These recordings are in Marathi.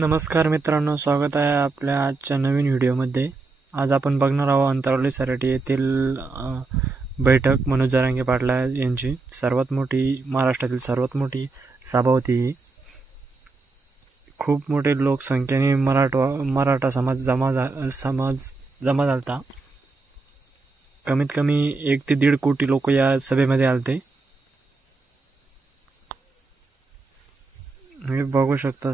नमस्कार मित्रांनो, स्वागत आहे आपल्या आजच्या नवीन व्हिडिओमध्ये। आज आपण बघणार आहोत अंतरवली सराटी येथील बैठक मनोज जरांगे पाटील यांची सर्वात मोठी, महाराष्ट्रातील सर्वात मोठी सभा होती। खूप मोठे लोकसंख्येने मराठा समाज जमा झालता। कमीत कमी 1 ते 1.5 कोटी लोक या सभेमध्ये आलते। हे बघू शकता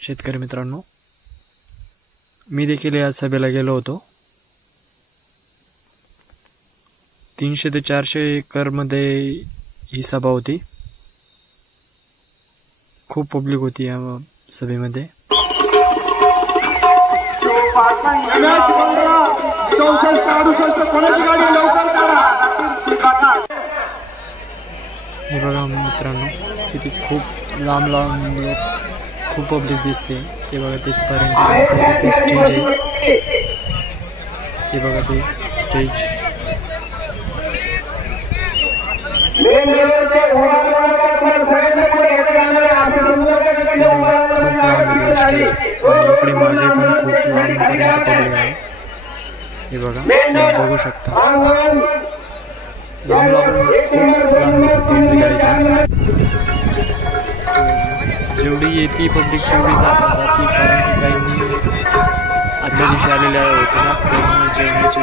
शेतकरी मित्रांनो, मी देखील या सभेला गेलो होतो। 300 ते 400 एकर मध्ये ही सभा होती। खूप पब्लिक होती या सभेमध्ये। हे बघा मित्रांनो, किती खूप लांब लोक, खूप पब्लिक दिसते। ते बघा तिथपर्यंत ते स्टेज आहे। ते बघा ते स्टेज, इकडे मागे पण खूप लांबपर्यंत पब्लिक आहे। हे बघा, बघू शकता लांब पब्लिक आहे। जेवढी येते पब्लिक तेवढी जाती, कारण की काही आदल्या दिवशी आलेल्या होते ना, त्यांनी जेवणाची